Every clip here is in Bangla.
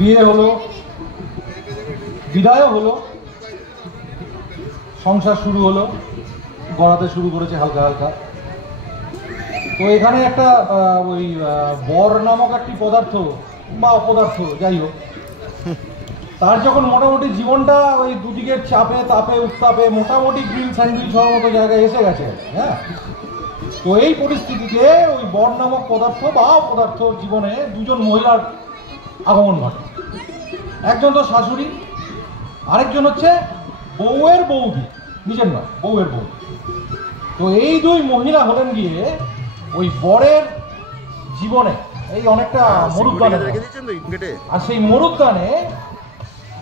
বিয়ে হলো, বিদায়ও হলো, সংসার শুরু হলো, গড়াতে শুরু করেছে হালকা হালকা। তো এখানে একটা ওই বর নামক একটি পদার্থ বা অপদার্থ যাই হোক, তার যখন মোটামুটি জীবনটা ওই দুদিকের চাপে তাপে উত্তাপে মোটামুটি গ্রিল স্যান্ডউইচ হওয়ার মতো জায়গায় এসে গেছে, হ্যাঁ, তো এই পরিস্থিতিতে ওই বর নামক পদার্থ বা অপদার্থ জীবনে দুজন মহিলার আগমন ঘটে। একজন তো শাশুড়ি, আরেকজন হচ্ছে বউয়ের বৌদি, নিজের নয়, বউয়ের বৌদি। তো এই দুই মহিলা হলেন গিয়ে ওই বরের জীবনে এই অনেকটা মরুদ্যানে, আর সেই মরুদ্যানে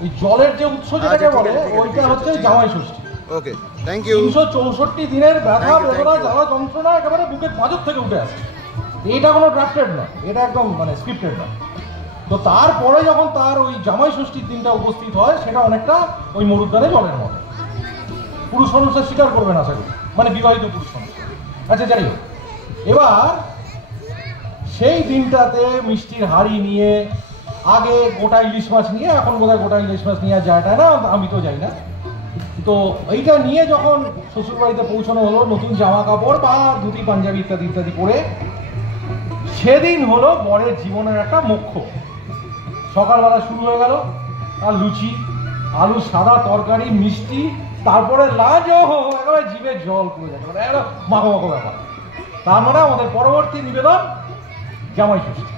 ওই জলের যে উৎস যেটাকে বলে ওইটা হচ্ছে জামাই ষষ্ঠী। ওকে, থ্যাংক ইউ। 364 দিনের ব্যথা বেদনা জ্বালা যন্ত্রণা একেবারে বুকের পাঁজর থেকে উঠে আসে। এইটা কোনো ড্রাফটেড নয়, এটা একদম মানে স্ক্রিপ্টেড নয়। তো তারপরে যখন তার ওই জামাই ষষ্ঠীর দিনটা উপস্থিত হয়, সেটা অনেকটা ওই মরুদ্যানে জলের মতো। পুরুষ মানুষরা স্বীকার করবেন আশা করি, মানে বিবাহিত পুরুষ মানুষ। আচ্ছা যাই হোক, এবার সেই দিনটাতে মিষ্টির হাড়ি নিয়ে, আগে গোটা ইলিশ মাছ নিয়ে, এখন বোধহয় গোটা ইলিশ মাছ নিয়ে যায়টা না, আমি তো যাই না। তো এইটা নিয়ে যখন শ্বশুরবাড়িতে পৌঁছানো হলো, নতুন জামা কাপড় বা ধুতি পাঞ্জাবি ইত্যাদি ইত্যাদি পরে, সেদিন হলো বরের জীবনের একটা মুখ্য। সকালবেলা শুরু হয়ে গেল আর লুচি, আলু সাদা তরকারি, মিষ্টি, তারপরে লাঞ্চ, একেবারে জিভে জল পড়ে যাবে, মাখো মাখো ব্যাপার। তার মানে আমাদের পরবর্তী নিবেদন জামাই ষষ্ঠী।